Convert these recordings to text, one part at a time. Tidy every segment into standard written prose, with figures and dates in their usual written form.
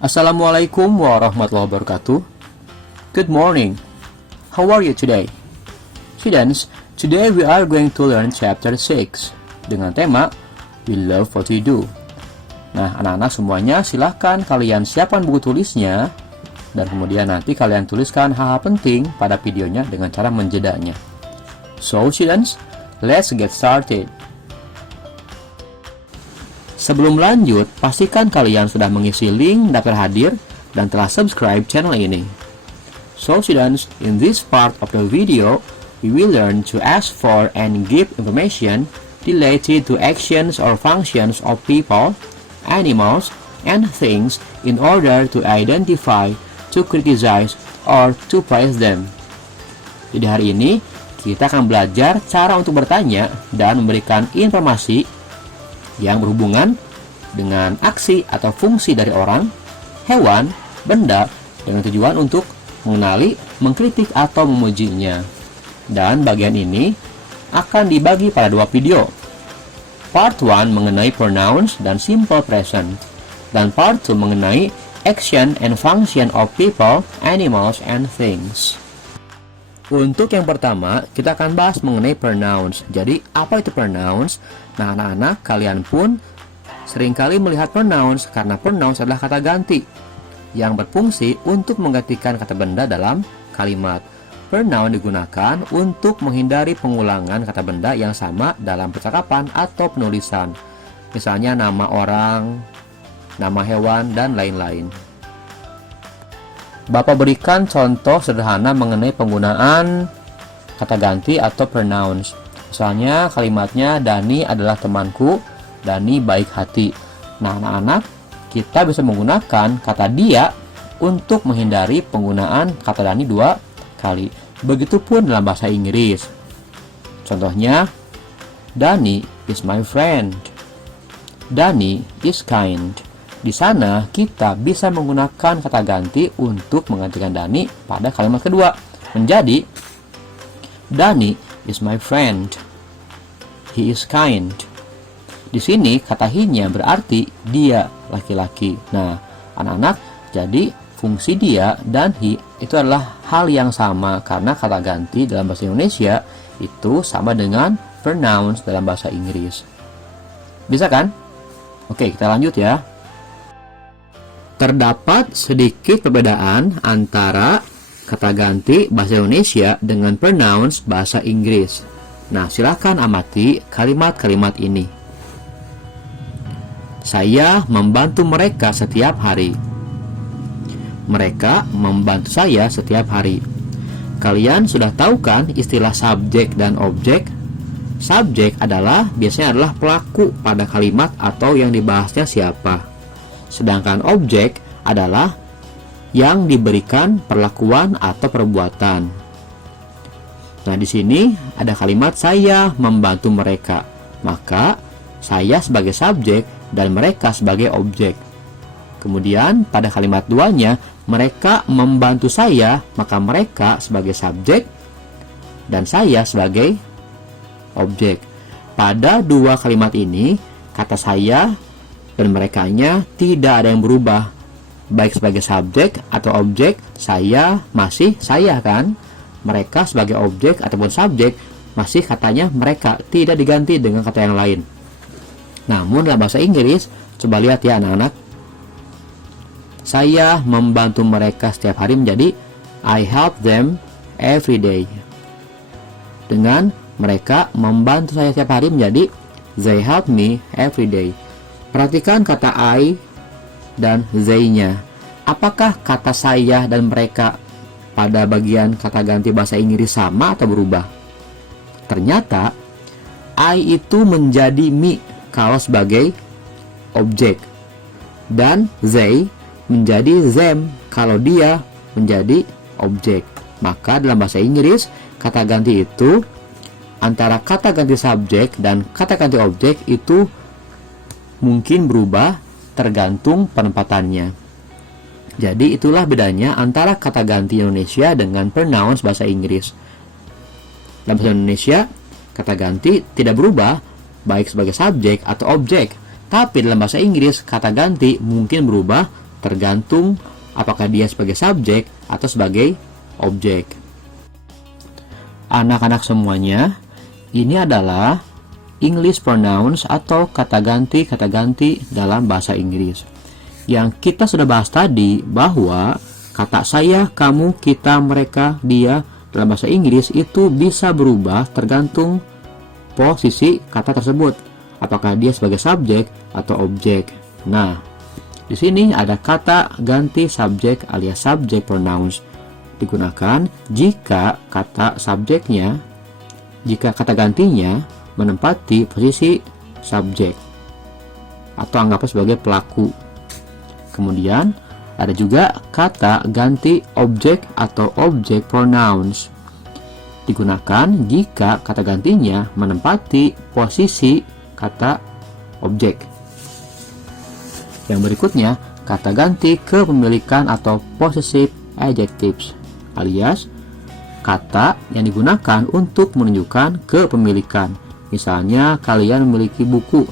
Assalamualaikum warahmatullahi wabarakatuh. Good morning. How are you today? Students, today we are going to learn chapter 6 dengan tema We Love What We Do. Nah, anak-anak semuanya silahkan kalian siapkan buku tulisnya dan kemudian nanti kalian tuliskan hal-hal penting pada videonya dengan cara menjedanya. So, students, let's get started. Sebelum lanjut, pastikan kalian sudah mengisi link daftar hadir dan telah subscribe channel ini. So students, in this part of the video, we will learn to ask for and give information related to actions or functions of people, animals, and things in order to identify, to criticize, or to praise them. Jadi hari ini, kita akan belajar cara untuk bertanya dan memberikan informasi yang berhubungan dengan aksi atau fungsi dari orang, hewan, benda dengan tujuan untuk mengenali, mengkritik, atau memujinya. Dan bagian ini akan dibagi pada dua video. Part 1 mengenai pronouns dan simple present, dan part 2 mengenai action and function of people, animals, and things. Untuk yang pertama, kita akan bahas mengenai pronouns. Jadi, apa itu pronouns? Nah, anak-anak, kalian pun seringkali melihat pronouns karena pronouns adalah kata ganti yang berfungsi untuk menggantikan kata benda dalam kalimat. Pronoun digunakan untuk menghindari pengulangan kata benda yang sama dalam percakapan atau penulisan. Misalnya nama orang, nama hewan, dan lain-lain. Bapak berikan contoh sederhana mengenai penggunaan kata ganti atau pronouns. Misalnya kalimatnya, Dani adalah temanku, Dani baik hati. Nah, anak-anak, kita bisa menggunakan kata dia untuk menghindari penggunaan kata Dani dua kali. Begitupun dalam bahasa Inggris. Contohnya, Dani is my friend. Dani is kind. Di sana kita bisa menggunakan kata ganti untuk menggantikan Dani pada kalimat kedua menjadi Dani is my friend. He is kind. Di sini kata he-nya berarti dia laki-laki. Nah, anak-anak, jadi fungsi dia dan he itu adalah hal yang sama karena kata ganti dalam bahasa Indonesia itu sama dengan pronouns dalam bahasa Inggris. Bisa kan? Oke, kita lanjut ya. Terdapat sedikit perbedaan antara kata ganti bahasa Indonesia dengan pronouns bahasa Inggris. Nah, silakan amati kalimat-kalimat ini. Saya membantu mereka setiap hari. Mereka membantu saya setiap hari. Kalian sudah tahu kan istilah subjek dan objek? Subjek biasanya adalah pelaku pada kalimat atau yang dibahasnya siapa. Sedangkan objek adalah yang diberikan perlakuan atau perbuatan. Nah, di sini ada kalimat saya membantu mereka. Maka saya sebagai subjek dan mereka sebagai objek. Kemudian pada kalimat duanya, mereka membantu saya, maka mereka sebagai subjek dan saya sebagai objek. Pada dua kalimat ini, kata saya dan merekanya tidak ada yang berubah. Baik sebagai subjek atau objek, saya masih saya kan. Mereka sebagai objek ataupun subjek, masih katanya mereka, tidak diganti dengan kata yang lain. Namun dalam bahasa Inggris, coba lihat ya anak-anak. Saya membantu mereka setiap hari menjadi I help them every day. Dengan mereka membantu saya setiap hari menjadi they help me every day. Perhatikan kata I dan they-nya. Apakah kata saya dan mereka pada bagian kata ganti bahasa Inggris sama atau berubah? Ternyata I itu menjadi me kalau sebagai objek, dan they menjadi them kalau dia menjadi objek. Maka dalam bahasa Inggris, kata ganti itu antara kata ganti subjek dan kata ganti objek itu mungkin berubah tergantung penempatannya. Jadi itulah bedanya antara kata ganti Indonesia dengan pronouns bahasa Inggris. Dalam bahasa Indonesia, kata ganti tidak berubah baik sebagai subjek atau objek. Tapi dalam bahasa Inggris, kata ganti mungkin berubah tergantung apakah dia sebagai subjek atau sebagai objek. Anak-anak semuanya, ini adalah English pronouns atau kata ganti dalam bahasa Inggris. Yang kita sudah bahas tadi bahwa kata saya, kamu, kita, mereka, dia dalam bahasa Inggris itu bisa berubah tergantung posisi kata tersebut, apakah dia sebagai subjek atau objek. Nah, di sini ada kata ganti subjek alias subject pronouns digunakan jika kata gantinya menempati posisi subjek atau anggaplah sebagai pelaku. Kemudian ada juga kata ganti objek atau object pronouns digunakan jika kata gantinya menempati posisi kata objek. Yang berikutnya, kata ganti kepemilikan atau possessive adjectives, alias kata yang digunakan untuk menunjukkan kepemilikan. Misalnya, kalian memiliki buku,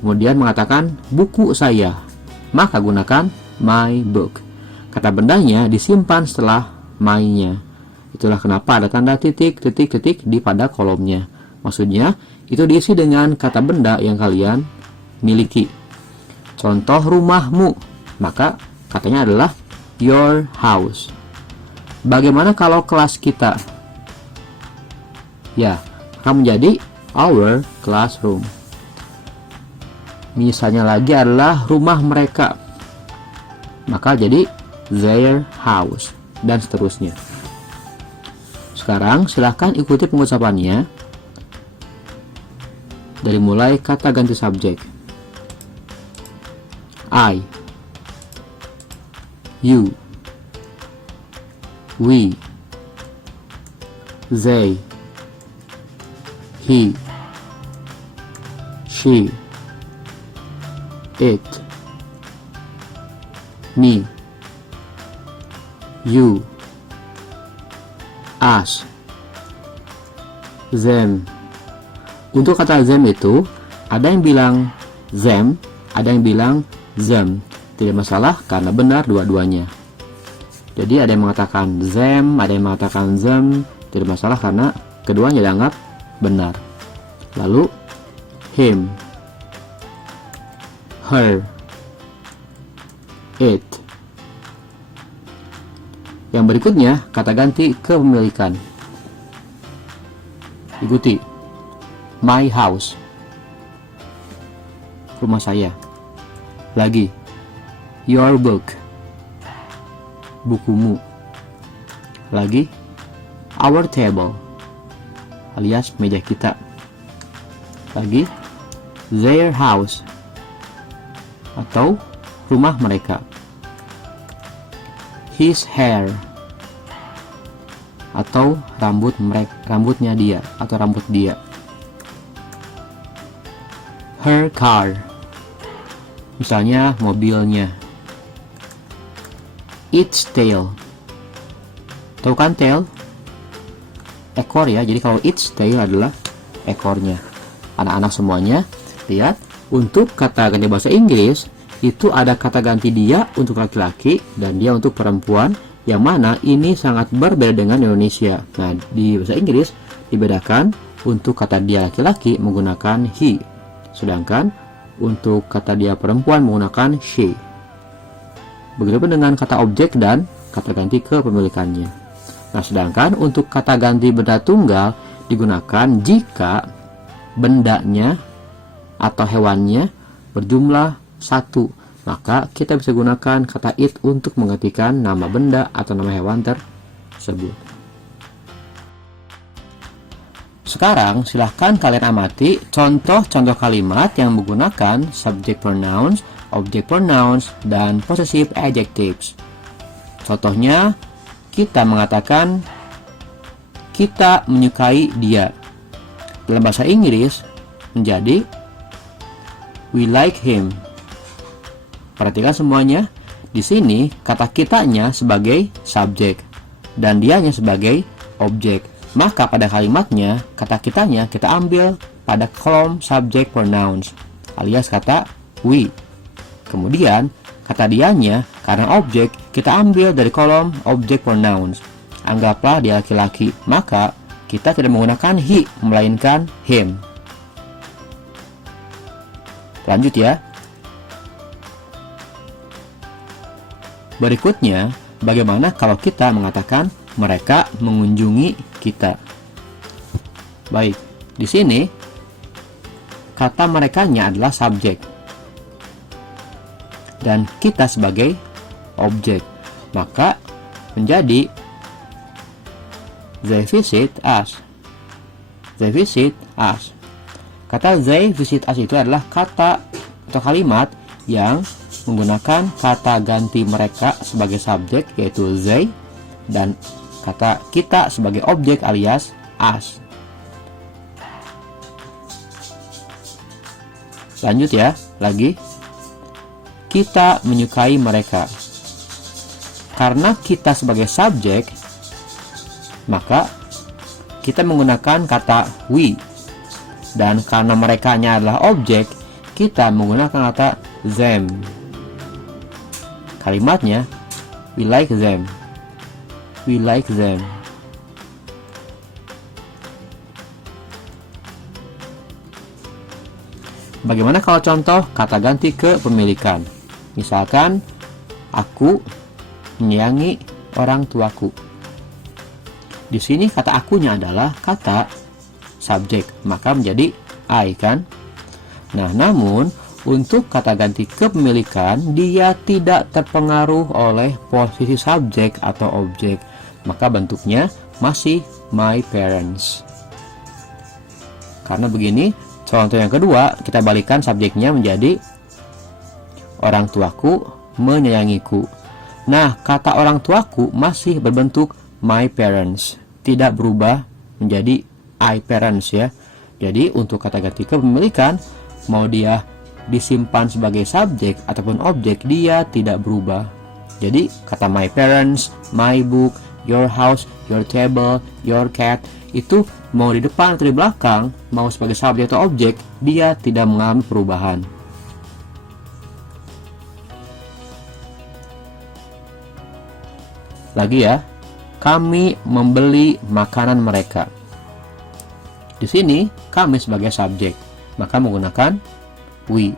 kemudian mengatakan buku saya, maka gunakan my book. Kata bendanya disimpan setelah my-nya. Itulah kenapa ada tanda titik di pada kolomnya. Maksudnya, itu diisi dengan kata benda yang kalian miliki. Contoh rumahmu, maka katanya adalah your house. Bagaimana kalau kelas kita? Ya, akan menjadi our classroom. Misalnya lagi adalah rumah mereka, maka jadi their house, dan seterusnya. Sekarang silahkan ikuti pengucapannya dari mulai kata ganti subjek. I, you, we, they, he, she, it, me, you, us, them. Untuk kata them itu ada yang bilang them, ada yang bilang them. Tidak masalah karena benar dua-duanya. Jadi ada yang mengatakan them, ada yang mengatakan them, tidak masalah karena keduanya dianggap benar. Lalu him, her, it. Yang berikutnya kata ganti kepemilikan. Ikuti. My house, rumah saya. Lagi, your book, bukumu. Lagi, our table, alias meja kita. Lagi, their house, atau rumah mereka. His hair, atau rambutnya dia, atau rambut dia. Her car, misalnya mobilnya. Its tail, tahu kan tail? Ekor ya, jadi kalau its tail adalah ekornya. Anak-anak semuanya, lihat, untuk kata ganti bahasa Inggris itu ada kata ganti dia untuk laki-laki dan dia untuk perempuan, yang mana ini sangat berbeda dengan Indonesia. Nah, di bahasa Inggris dibedakan untuk kata dia laki-laki menggunakan he, sedangkan untuk kata dia perempuan menggunakan she. Begitupun dengan kata objek dan kata ganti kepemilikannya. Nah, sedangkan untuk kata ganti benda tunggal digunakan jika bendanya atau hewannya berjumlah satu, maka kita bisa gunakan kata it untuk menggantikan nama benda atau nama hewan tersebut. Sekarang silahkan kalian amati contoh-contoh kalimat yang menggunakan subject pronouns, object pronouns, dan possessive adjectives. Contohnya, kita mengatakan kita menyukai dia. Dalam bahasa Inggris menjadi we like him. Perhatikan semuanya. Di sini kata kitanya sebagai subjek dan dianya sebagai objek. Maka pada kalimatnya kata kitanya kita ambil pada kolom subject pronouns alias kata we. Kemudian kata dianya karena objek kita ambil dari kolom object pronouns. Anggaplah dia laki-laki, maka kita tidak menggunakan he, melainkan him. Lanjut ya. Berikutnya, bagaimana kalau kita mengatakan mereka mengunjungi kita? Baik, di sini kata merekanya adalah subjek dan kita sebagai objek, maka menjadi they visit us. They visit us. Kata they visit us itu adalah kata atau kalimat yang menggunakan kata ganti mereka sebagai subjek, yaitu they, dan kata kita sebagai objek alias us. Lanjut ya, lagi. Kita menyukai mereka. Karena kita sebagai subjek, maka kita menggunakan kata we. Dan karena merekanya adalah objek, kita menggunakan kata them. Kalimatnya, we like them. We like them. Bagaimana kalau contoh kata ganti kepemilikan? Misalkan, aku menyayangi orang tuaku. Di sini kata akunya adalah kata subjek, maka menjadi I kan? Nah, namun untuk kata ganti kepemilikan, dia tidak terpengaruh oleh posisi subjek atau objek, maka bentuknya masih my parents. Karena begini, contoh yang kedua, kita balikan subjeknya menjadi orang tuaku menyayangiku. Nah, kata orang tuaku masih berbentuk my parents, tidak berubah menjadi I parents ya. Jadi untuk kata ganti kepemilikan, mau dia disimpan sebagai subjek ataupun objek, dia tidak berubah. Jadi kata my parents, my book, your house, your table, your cat, itu mau di depan atau di belakang, mau sebagai subjek atau objek, dia tidak mengalami perubahan. Lagi ya, kami membeli makanan mereka. Di sini kami sebagai subjek, maka menggunakan we.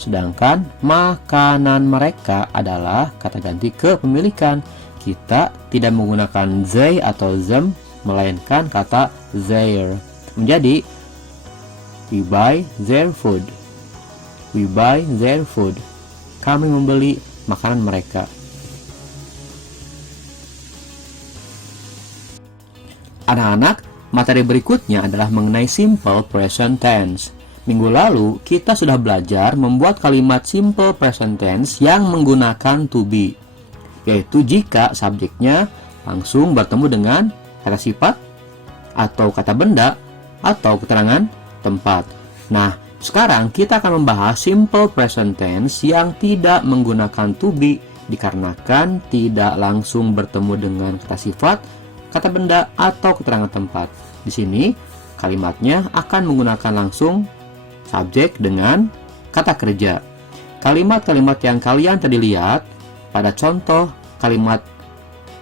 Sedangkan makanan mereka adalah kata ganti kepemilikan. Kita tidak menggunakan they atau them, melainkan kata their. Menjadi we buy their food. We buy their food. Kami membeli makanan mereka. Anak-anak, materi berikutnya adalah mengenai simple present tense. Minggu lalu, kita sudah belajar membuat kalimat simple present tense yang menggunakan to be, yaitu jika subjeknya langsung bertemu dengan kata sifat, atau kata benda, atau keterangan tempat. Nah, sekarang kita akan membahas simple present tense yang tidak menggunakan to be, dikarenakan tidak langsung bertemu dengan kata sifat, kata benda, atau keterangan tempat. Di sini, kalimatnya akan menggunakan langsung subjek dengan kata kerja. Kalimat-kalimat yang kalian tadi lihat pada contoh kalimat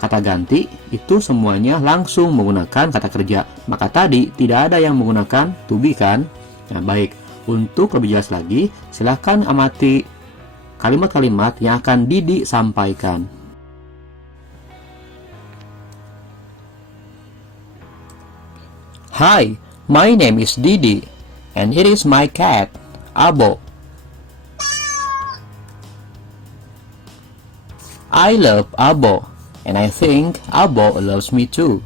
kata ganti itu semuanya langsung menggunakan kata kerja. Maka tadi tidak ada yang menggunakan to be kan? Nah, baik. Untuk lebih jelas lagi, silahkan amati kalimat-kalimat yang akan Didi sampaikan. Hi, my name is Didi, and here is my cat, Abo. I love Abo, and I think Abo loves me too.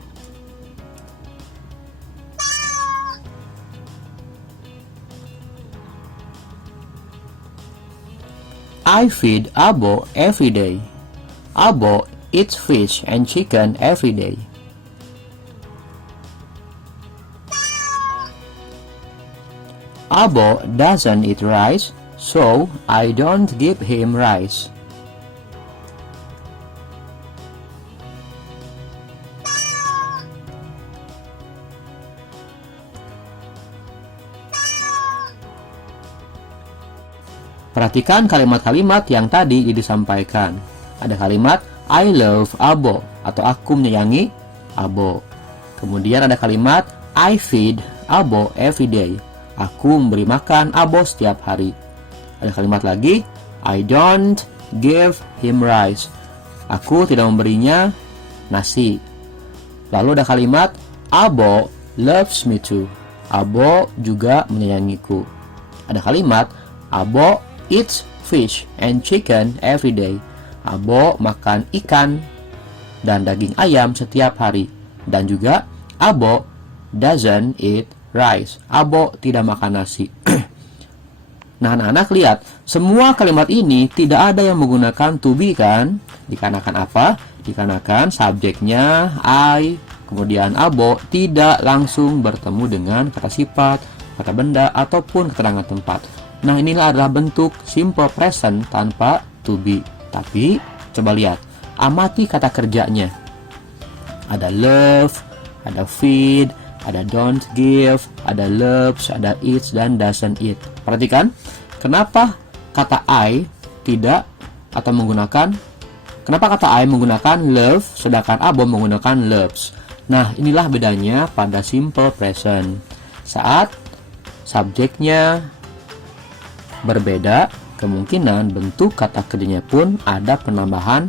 I feed Abo every day. Abo eats fish and chicken every day. Abo doesn't eat rice, so I don't give him rice. Perhatikan kalimat-kalimat yang tadi disampaikan. Ada kalimat I love Abo atau aku menyayangi Abo. Kemudian ada kalimat I feed Abo every day. Aku memberi makan Abo setiap hari. Ada kalimat lagi I don't give him rice. Aku tidak memberinya nasi. Lalu ada kalimat Abo loves me too. Abo juga menyayangiku. Ada kalimat Abo eats fish and chicken every day. Abo makan ikan dan daging ayam setiap hari. Dan juga Abo doesn't eat rice. Abo tidak makan nasi. Nah, anak-anak lihat, semua kalimat ini tidak ada yang menggunakan to be kan? Dikarenakan apa? Dikarenakan subjeknya I, kemudian Abo tidak langsung bertemu dengan kata sifat, kata benda, ataupun keterangan tempat. Nah, inilah adalah bentuk simple present tanpa to be. Tapi, coba lihat, amati kata kerjanya. Ada love, ada feed, ada don't give, ada loves, ada eats, dan doesn't eat. Perhatikan, kenapa kata I tidak atau menggunakan, kenapa kata I menggunakan love, sedangkan Abo menggunakan loves. Nah, inilah bedanya pada simple present. Saat subjeknya berbeda, kemungkinan bentuk kata kerjanya pun ada penambahan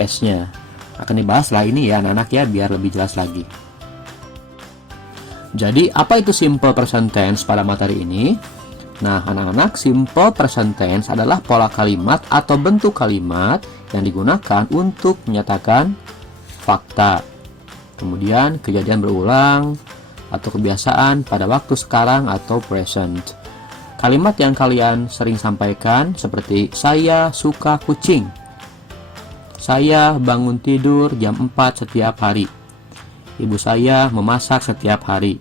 S-nya. Akan dibahas setelah ini ya anak-anak ya, biar lebih jelas lagi. Jadi, apa itu simple present tense pada materi ini? Nah, anak-anak, simple present tense adalah pola kalimat atau bentuk kalimat yang digunakan untuk menyatakan fakta. Kemudian, kejadian berulang atau kebiasaan pada waktu sekarang atau present. Kalimat yang kalian sering sampaikan seperti saya suka kucing. Saya bangun tidur jam 4 setiap hari. Ibu saya memasak setiap hari.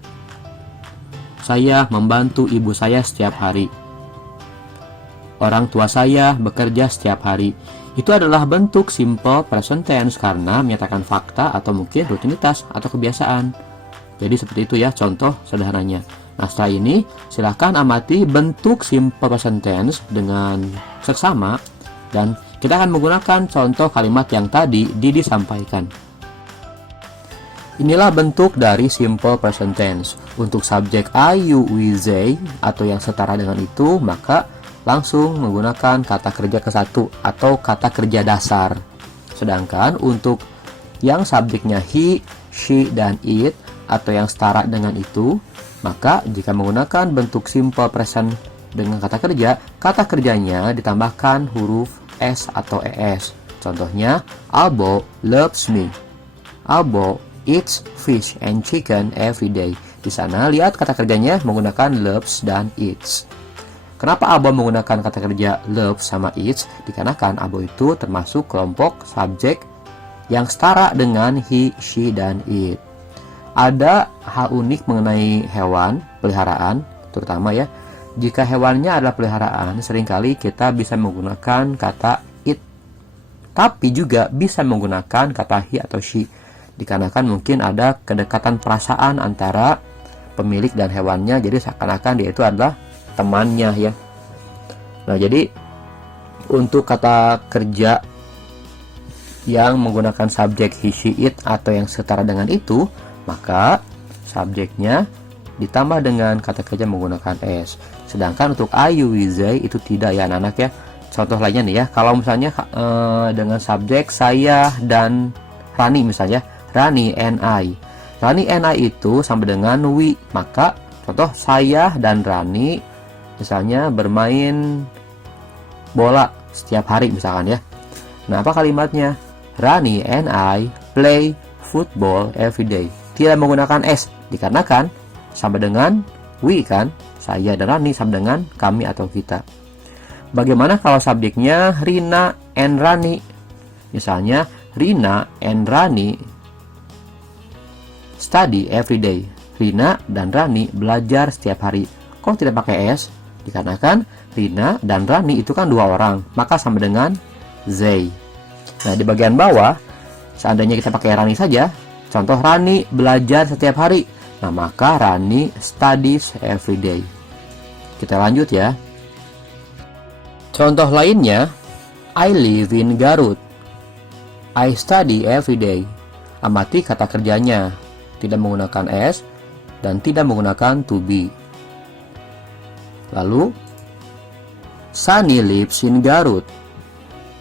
Saya membantu ibu saya setiap hari. Orang tua saya bekerja setiap hari. Itu adalah bentuk simple present tense karena menyatakan fakta atau mungkin rutinitas atau kebiasaan. Jadi seperti itu ya contoh sederhananya. Nah, setelah ini silahkan amati bentuk simple present tense dengan seksama dan kita akan menggunakan contoh kalimat yang tadi disampaikan. Inilah bentuk dari simple present tense. Untuk subjek I, you, we, they atau yang setara dengan itu, maka langsung menggunakan kata kerja ke-1 atau kata kerja dasar. Sedangkan untuk yang subjeknya he, she, dan it atau yang setara dengan itu, maka jika menggunakan bentuk simple present dengan kata kerjanya ditambahkan huruf S atau ES. Contohnya, Abo loves me. Abo eats fish and chicken every day. Di sana lihat kata kerjanya menggunakan loves dan eats. Kenapa Abo menggunakan kata kerja loves sama eats? Dikarenakan Abo itu termasuk kelompok subjek yang setara dengan he, she, dan it. Ada hal unik mengenai hewan peliharaan, terutama ya. Jika hewannya adalah peliharaan, seringkali kita bisa menggunakan kata it, tapi juga bisa menggunakan kata he atau she. Dikarenakan mungkin ada kedekatan perasaan antara pemilik dan hewannya, jadi seakan-akan dia itu adalah temannya ya. Nah, jadi untuk kata kerja yang menggunakan subjek he, she, it atau yang setara dengan itu, maka subjeknya ditambah dengan kata kerja menggunakan S. Sedangkan untuk I, you, we, they itu tidak ya anak-anak ya. Contoh lainnya nih ya, kalau misalnya dengan subjek saya dan Rani misalnya, Rani and I. Rani and I itu sama dengan we. Maka contoh saya dan Rani misalnya bermain bola setiap hari misalkan ya. Nah, apa kalimatnya? Rani and I play football every day. Tidak menggunakan S dikarenakan sama dengan we kan. Saya dan Rani sama dengan kami atau kita. Bagaimana kalau subjeknya Rina and Rani? Misalnya Rina and Rani study every day. Rina dan Rani belajar setiap hari. Kok tidak pakai S? Dikarenakan Rina dan Rani itu kan dua orang, maka sama dengan they. Nah, di bagian bawah, seandainya kita pakai Rani saja, contoh Rani belajar setiap hari. Nah, maka Rani studies every day. Kita lanjut ya. Contoh lainnya, I live in Garut. I study every day. Amati kata kerjanya, tidak menggunakan S dan tidak menggunakan to be. Lalu, Sunny lives in Garut.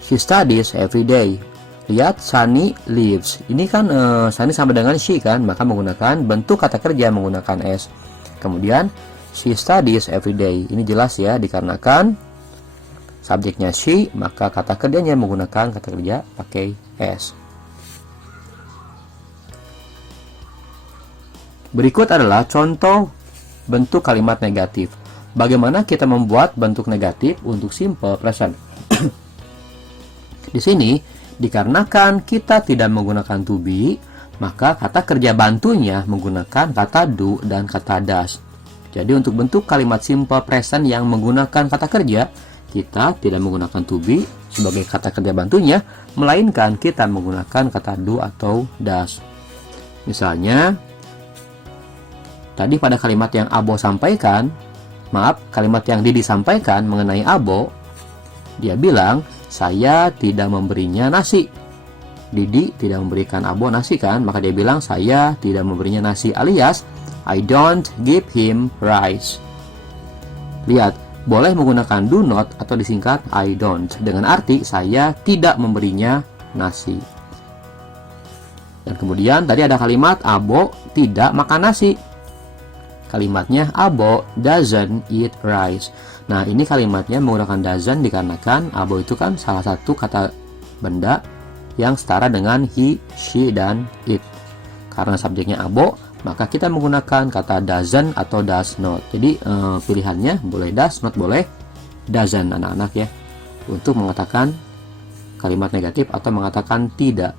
She studies every day. Lihat, Sunny lives. Ini kan Sunny sama dengan she kan, maka menggunakan bentuk kata kerja menggunakan S. Kemudian, she studies every day. Ini jelas ya, dikarenakan subjeknya she, maka kata kerjanya menggunakan kata kerja pakai S. Berikut adalah contoh bentuk kalimat negatif. Bagaimana kita membuat bentuk negatif untuk simple present? Di sini, dikarenakan kita tidak menggunakan to be, maka kata kerja bantunya menggunakan kata do dan kata does. Jadi untuk bentuk kalimat simple present yang menggunakan kata kerja, kita tidak menggunakan to be sebagai kata kerja bantunya, melainkan kita menggunakan kata do atau does. Misalnya, tadi pada kalimat yang Abo sampaikan, kalimat yang Didi sampaikan mengenai Abo, dia bilang, saya tidak memberinya nasi. Didi tidak memberikan Abo nasi kan, maka dia bilang, saya tidak memberinya nasi, alias I don't give him rice. Lihat, boleh menggunakan do not atau disingkat I don't dengan arti saya tidak memberinya nasi. Dan kemudian tadi ada kalimat Abo tidak makan nasi. Kalimatnya Abo doesn't eat rice. Nah, ini kalimatnya menggunakan doesn't dikarenakan Abo itu kan salah satu kata benda yang setara dengan he, she, dan it. Karena subjeknya Abo, maka kita menggunakan kata doesn't atau does not. Jadi pilihannya boleh does not, boleh doesn't anak-anak ya, untuk mengatakan kalimat negatif atau mengatakan tidak.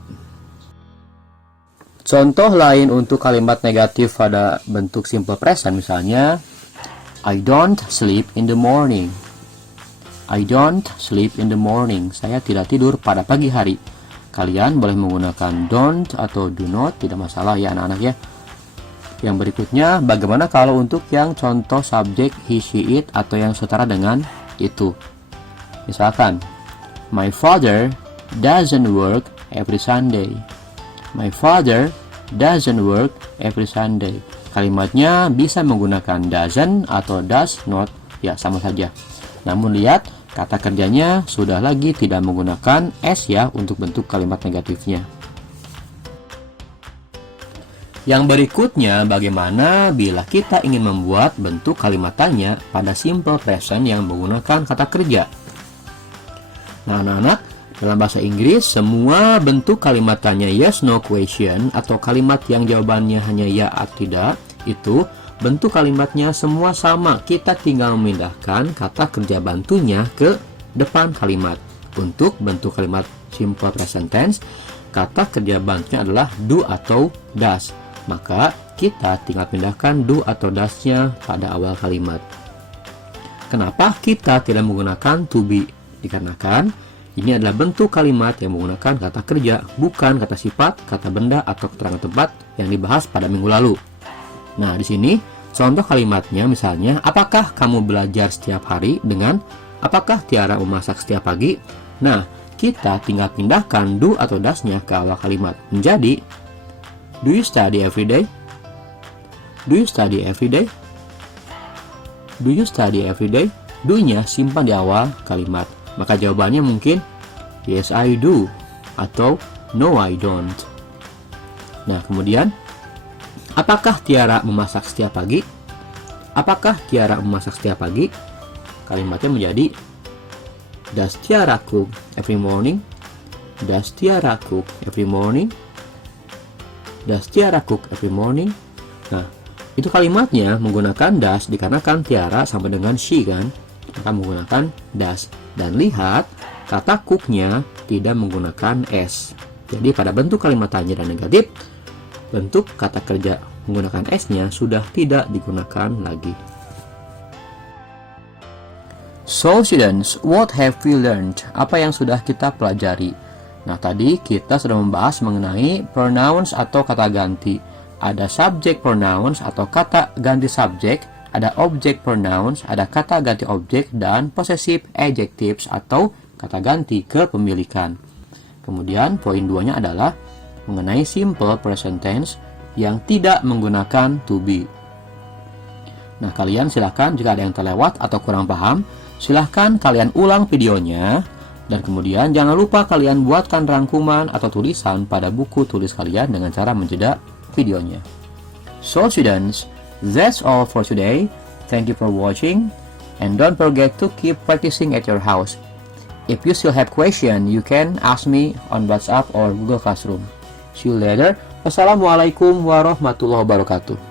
Contoh lain untuk kalimat negatif pada bentuk simple present misalnya, I don't sleep in the morning. I don't sleep in the morning. Saya tidak tidur pada pagi hari. Kalian boleh menggunakan don't atau do not, tidak masalah ya anak-anak ya. Yang berikutnya, bagaimana kalau untuk yang contoh subjek he, she, it atau yang setara dengan itu? Misalkan, my father doesn't work every Sunday. My father doesn't work every Sunday. Kalimatnya bisa menggunakan doesn't atau does not, ya sama saja. Namun lihat, kata kerjanya sudah lagi tidak menggunakan S ya untuk bentuk kalimat negatifnya. Yang berikutnya, bagaimana bila kita ingin membuat bentuk kalimat tanya pada simple present yang menggunakan kata kerja? Nah, anak-anak, dalam bahasa Inggris, semua bentuk kalimat tanya yes no question atau kalimat yang jawabannya hanya ya atau tidak, itu bentuk kalimatnya semua sama. Kita tinggal memindahkan kata kerja bantunya ke depan kalimat. Untuk bentuk kalimat simple present tense, kata kerja bantunya adalah do atau does. Maka kita tinggal pindahkan do atau does-nya pada awal kalimat. Kenapa kita tidak menggunakan to be? Dikarenakan ini adalah bentuk kalimat yang menggunakan kata kerja, bukan kata sifat, kata benda, atau keterangan tempat yang dibahas pada minggu lalu. Nah, di sini contoh kalimatnya misalnya, apakah kamu belajar setiap hari dengan apakah Tiara memasak setiap pagi? Nah, kita tinggal pindahkan do atau does-nya ke awal kalimat menjadi do you study every day? Do you study every day? Do you study every day? Do-nya simpan di awal kalimat. Maka jawabannya mungkin yes I do atau no I don't. Nah, kemudian apakah Tiara memasak setiap pagi? Apakah Tiara memasak setiap pagi? Kalimatnya menjadi does Tiara cook every morning? Does Tiara cook every morning? Does Tiara cook every morning? Nah, itu kalimatnya menggunakan does dikarenakan Tiara sama dengan she kan, maka menggunakan does. Dan lihat, kata cook-nya tidak menggunakan S. Jadi pada bentuk kalimat tanya dan negatif, bentuk kata kerja menggunakan S-nya sudah tidak digunakan lagi. So students, what have we learned? Apa yang sudah kita pelajari? Nah, tadi kita sudah membahas mengenai pronouns atau kata ganti. Ada subject pronouns atau kata ganti subjek ada object pronouns, ada kata ganti objek, dan possessive adjectives atau kata ganti kepemilikan. Kemudian poin 2-nya adalah mengenai simple present tense yang tidak menggunakan to be. Nah, kalian silahkan jika ada yang terlewat atau kurang paham, silahkan kalian ulang videonya, dan kemudian jangan lupa kalian buatkan rangkuman atau tulisan pada buku tulis kalian dengan cara menjeda videonya. So students, that's all for today. Thank you for watching, and don't forget to keep practicing at your house. If you still have question, you can ask me on WhatsApp or Google Classroom. See you later. Wassalamualaikum warahmatullahi wabarakatuh.